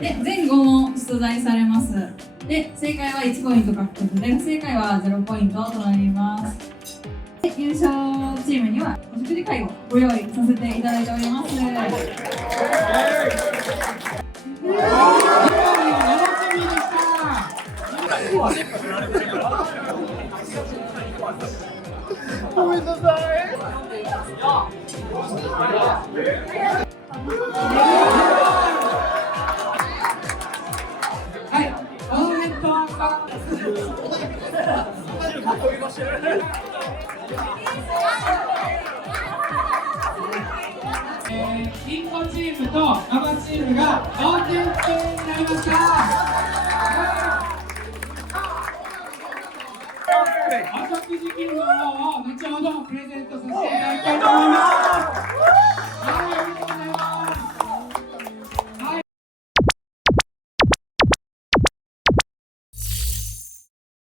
で、前後も出題されます。で、正解は1ポイント獲得で、不正解は0ポイントとなります。で、優勝チームにはお食事会をご用意させていただいております。ごめんなさい。はい、このネットワークリンゴチームとガバチームが同点になりました。お食事券の方を後ほどプレゼントさせていただきたいと思います。はい、